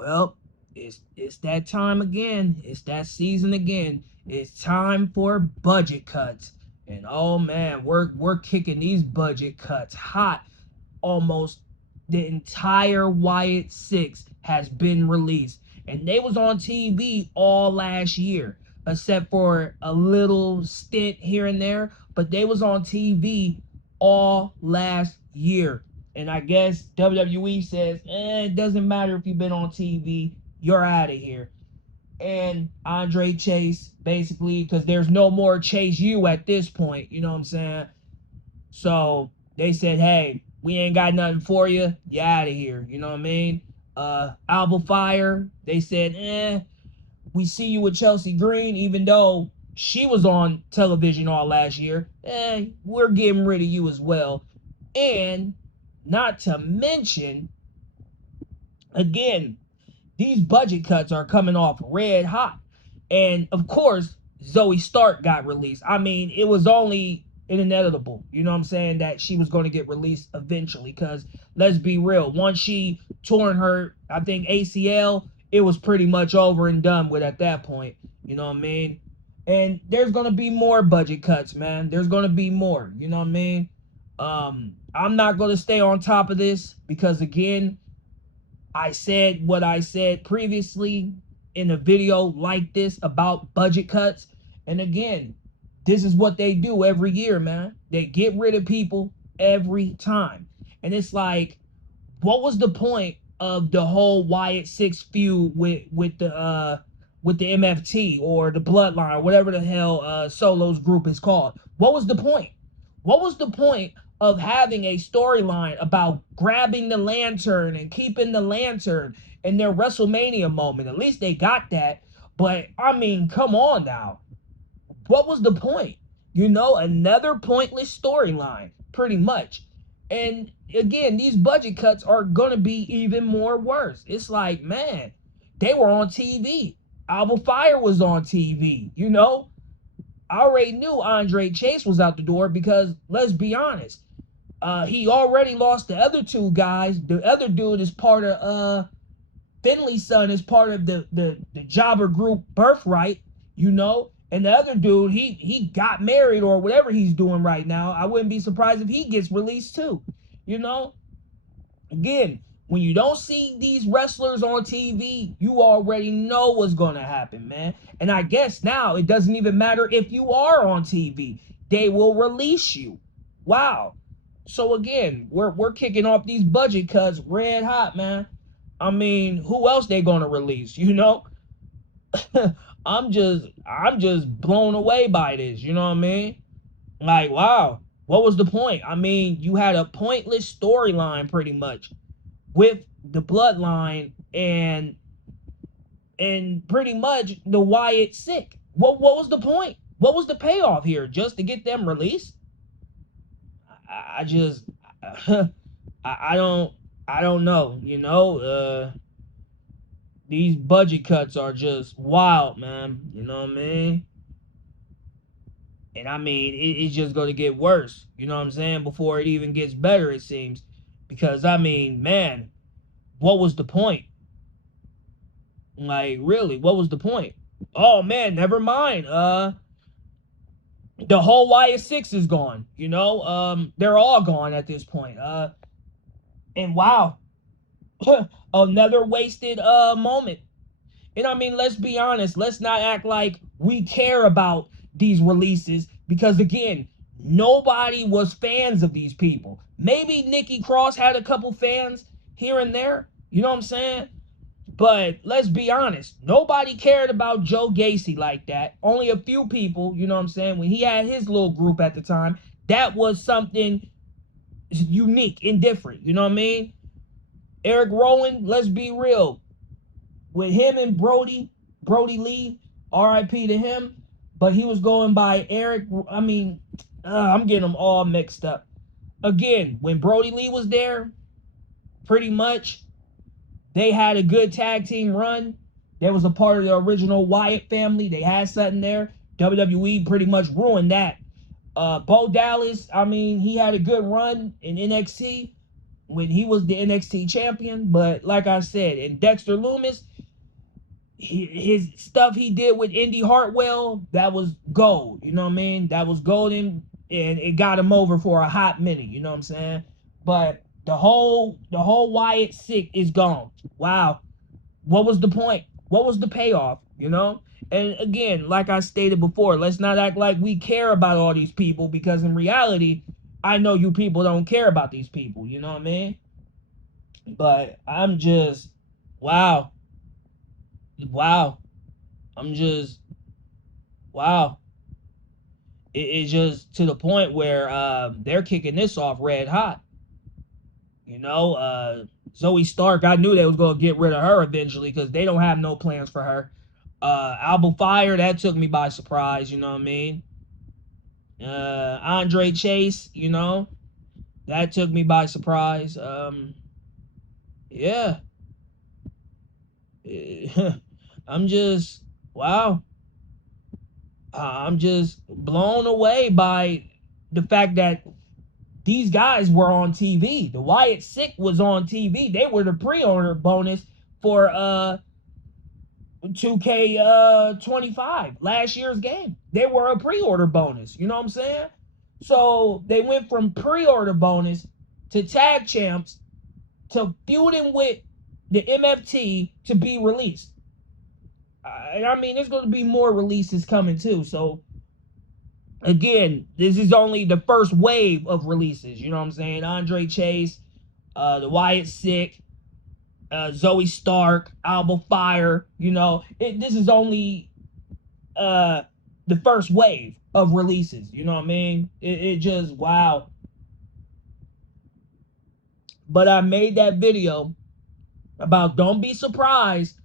Well, it's that time again. It's that season again. It's time for budget cuts. And oh man, we're kicking these budget cuts hot. Almost the entire Wyatt Sicks has been released. And they was on TV all last year, except for a little stint here and there. But they was on TV all last year. And I guess WWE says, it doesn't matter if you've been on TV, you're out of here. And Andre Chase, basically, because there's no more Chase U at this point, you know what I'm saying? So they said, hey, we ain't got nothing for you. You out of here. You know what I mean? Alba Fire, they said, we see you with Chelsea Green, even though she was on television all last year. We're getting rid of you as well. And not to mention, again, these budget cuts are coming off red hot. And of course, Zoey Stark got released. I mean, it was only inevitable, you know what I'm saying, that she was going to get released eventually. Because let's be real, once she torn her, I think, ACL, it was pretty much over and done with at that point. You know what I mean? And there's going to be more budget cuts, man. There's going to be more. You know what I mean? I'm not going to stay on top of this because, again, I said what I said previously in a video like this about budget cuts. And again, this is what they do every year, man. They get rid of people every time. And it's like, what was the point of the whole Wyatt Sicks feud with the MFT or the Bloodline, whatever the hell Solo's group is called? What was the point? What was the point of having a storyline about grabbing the lantern and keeping the lantern in their WrestleMania moment? At least they got that. But I mean, come on now. What was the point? You know, another pointless storyline, pretty much. And again, these budget cuts are going to be even more worse. It's like, man, they were on TV. Alba Fire was on TV, you know? I already knew Andre Chase was out the door because, let's be honest, he already lost the other two guys. The other dude is part of, Finley's son is part of the jobber group Birthright, you know? And the other dude, he got married or whatever he's doing right now. I wouldn't be surprised if he gets released too. You know? Again, when you don't see these wrestlers on TV, you already know what's going to happen, man. And I guess now it doesn't even matter if you are on TV. They will release you. Wow. So again, we're kicking off these budget cuts red hot, man. I mean, who else they going to release, you know? I'm just blown away by this, you know what I mean? Like, wow, what was the point? I mean, you had a pointless storyline pretty much with the Bloodline and pretty much the Wyatt Sick. What was the point? What was the payoff here? Just to get them released? I just I don't know, you know? These budget cuts are just wild, man. You know what I mean? And I mean, it's just going to get worse. You know what I'm saying? Before it even gets better, it seems. Because, I mean, man, what was the point? Like, really, what was the point? Oh, man, never mind. The whole Wyatt Sicks is gone. You know? They're all gone at this point. And wow. Another wasted moment. And I mean, let's be honest. Let's not act like we care about these releases because, again, nobody was fans of these people. Maybe Nikki Cross had a couple fans here and there. You know what I'm saying? But let's be honest. Nobody cared about Joe Gacy like that. Only a few people, you know what I'm saying? When he had his little group at the time, that was something unique and different. You know what I mean? Eric Rowan, let's be real. With him and Brody Lee, RIP to him, but he was going by Eric. I mean, I'm getting them all mixed up. Again, when Brody Lee was there, pretty much, they had a good tag team run. They was a part of the original Wyatt family. They had something there. WWE pretty much ruined that. Bo Dallas, I mean, he had a good run in NXT. when he was the NXT champion. But like I said, and Dexter Lumis, his stuff he did with Indy Hartwell, that was gold. You know what I mean? That was golden, and it got him over for a hot minute. You know what I'm saying? But the whole Wyatt Sicks is gone. Wow. What was the point? What was the payoff? You know? And again, like I stated before, let's not act like we care about all these people, because in reality, I know you people don't care about these people. You know what I mean? But I'm just, wow. Wow. I'm just, wow. It's just to the point where they're kicking this off red hot. You know, Zoey Stark, I knew they was going to get rid of her eventually because they don't have no plans for her. Alba Fire, that took me by surprise, you know what I mean? Andre Chase, you know, that took me by surprise. Yeah. I'm just, wow. I'm just blown away by the fact that these guys were on TV. The Wyatt Sicks was on TV. They were the pre-order bonus for 2K25, last year's game. They were a pre-order bonus. You know what I'm saying? So they went from pre-order bonus to tag champs to feuding with the MFT to be released. And I mean, there's going to be more releases coming too. So again, this is only the first wave of releases. You know what I'm saying? Andre Chase, the Wyatt Sicks, Zoey Stark, Alba Fire. You know, this is only the first wave of releases. You know what I mean? It just, wow. But I made that video about don't be surprised,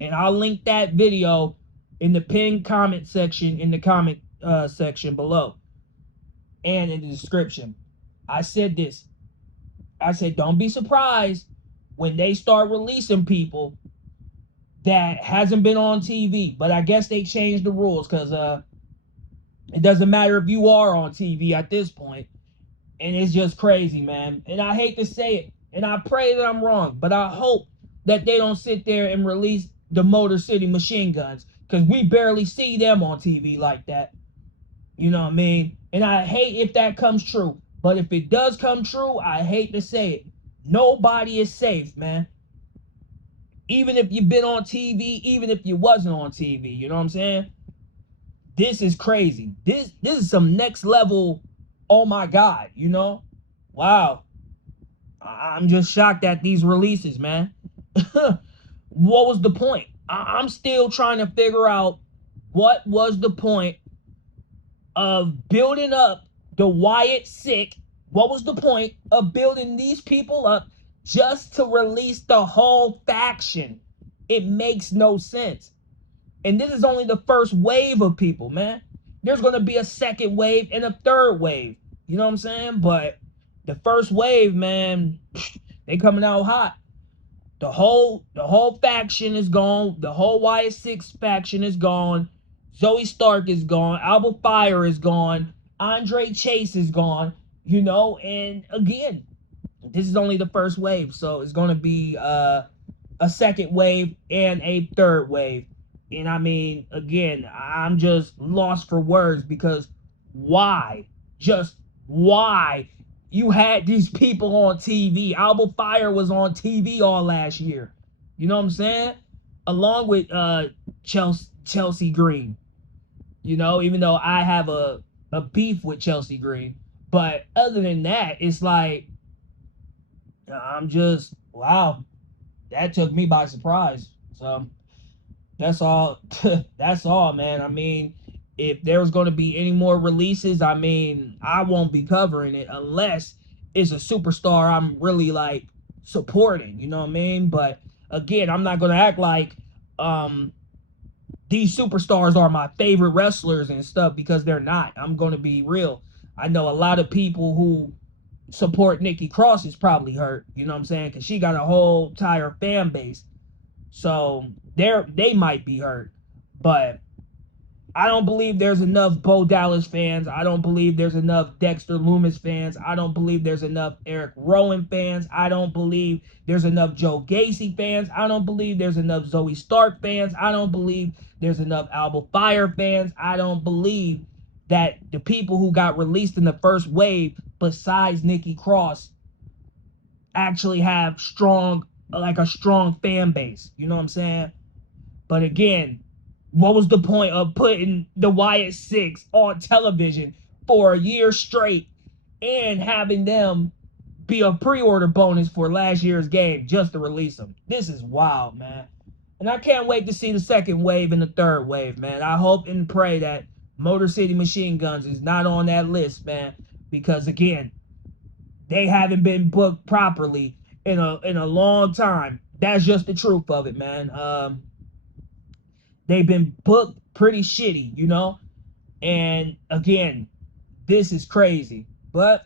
and I'll link that video in the pinned comment section, in the comment section below, and in the description. I said this. I said, don't be surprised when they start releasing people that hasn't been on TV. But I guess they changed the rules, because it doesn't matter if you are on TV at this point. And it's just crazy, man. And I hate to say it, and I pray that I'm wrong, but I hope that they don't sit there and release the Motor City Machine Guns, because we barely see them on TV like that. You know what I mean? And I hate if that comes true. But if it does come true, I hate to say it, nobody is safe, man. Even if you've been on TV, even if you wasn't on TV, you know what I'm saying? This is crazy. This is some next level, oh my God, you know? Wow. I'm just shocked at these releases, man. What was the point? I'm still trying to figure out what was the point of building up the Wyatt Sicks. What was the point of building these people up just to release the whole faction? It makes no sense. And this is only the first wave of people, man. There's going to be a second wave and a third wave. You know what I'm saying? But the first wave, man, they coming out hot. The whole faction is gone. The whole Wyatt Sicks faction is gone. Zoey Stark is gone. Alba Fire is gone. Andre Chase is gone. You know, and again, this is only the first wave. So it's going to be a second wave and a third wave. And I mean, again, I'm just lost for words, because why? Just why? You had these people on TV. Alba Fire was on TV all last year. You know what I'm saying? Along with Chelsea Green. You know, even though I have a beef with Chelsea Green. But other than that, it's like, I'm just, wow. That took me by surprise. So that's all. That's all, man. I mean, if there's going to be any more releases, I mean, I won't be covering it unless it's a superstar I'm really like supporting. You know what I mean? But again, I'm not going to act like these superstars are my favorite wrestlers and stuff, because they're not. I'm going to be real. I know a lot of people who support Nikki Cross is probably hurt. You know what I'm saying? Because she got a whole entire fan base. So they might be hurt. But I don't believe there's enough Bo Dallas fans. I don't believe there's enough Dexter Loomis fans. I don't believe there's enough Eric Rowan fans. I don't believe there's enough Joe Gacy fans. I don't believe there's enough Zoey Stark fans. I don't believe there's enough Alba Fire fans. I don't believe that the people who got released in the first wave, besides Nikki Cross, actually have a strong fan base. You know what I'm saying? But again, what was the point of putting the Wyatt Sicks on television for a year straight and having them be a pre-order bonus for last year's game just to release them? This is wild, man. And I can't wait to see the second wave and the third wave, man. I hope and pray that Motor City Machine Guns is not on that list, man. Because again, they haven't been booked properly in a long time. That's just the truth of it, man. They've been booked pretty shitty, you know? And again, this is crazy. But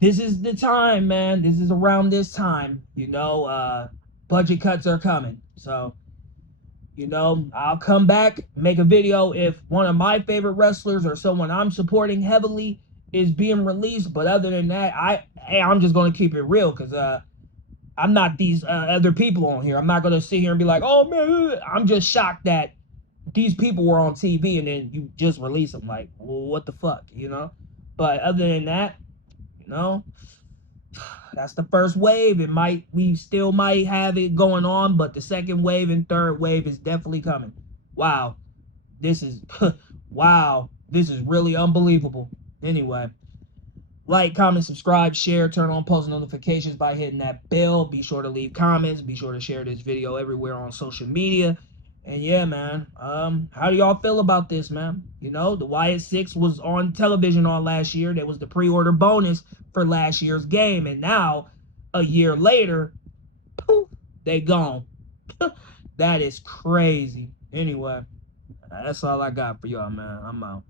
this is the time, man. This is around this time, you know? Budget cuts are coming. So, you know, I'll come back, make a video if one of my favorite wrestlers or someone I'm supporting heavily is being released. But other than that, I'm just going to keep it real because I'm not these other people on here. I'm not going to sit here and be like, oh, man, I'm just shocked that these people were on TV and then you just release them. Like, well, what the fuck, you know? But other than that, you know, that's the first wave. We still might have it going on, but the second wave and third wave is definitely coming. Wow. This is, wow. This is really unbelievable. Anyway. Like, comment, subscribe, share, turn on post notifications by hitting that bell. Be sure to leave comments. Be sure to share this video everywhere on social media. And yeah, man, how do y'all feel about this, man? You know, the Wyatt Sicks was on television all last year. That was the pre-order bonus for last year's game. And now, a year later, poof, they gone. That is crazy. Anyway, that's all I got for y'all, man. I'm out.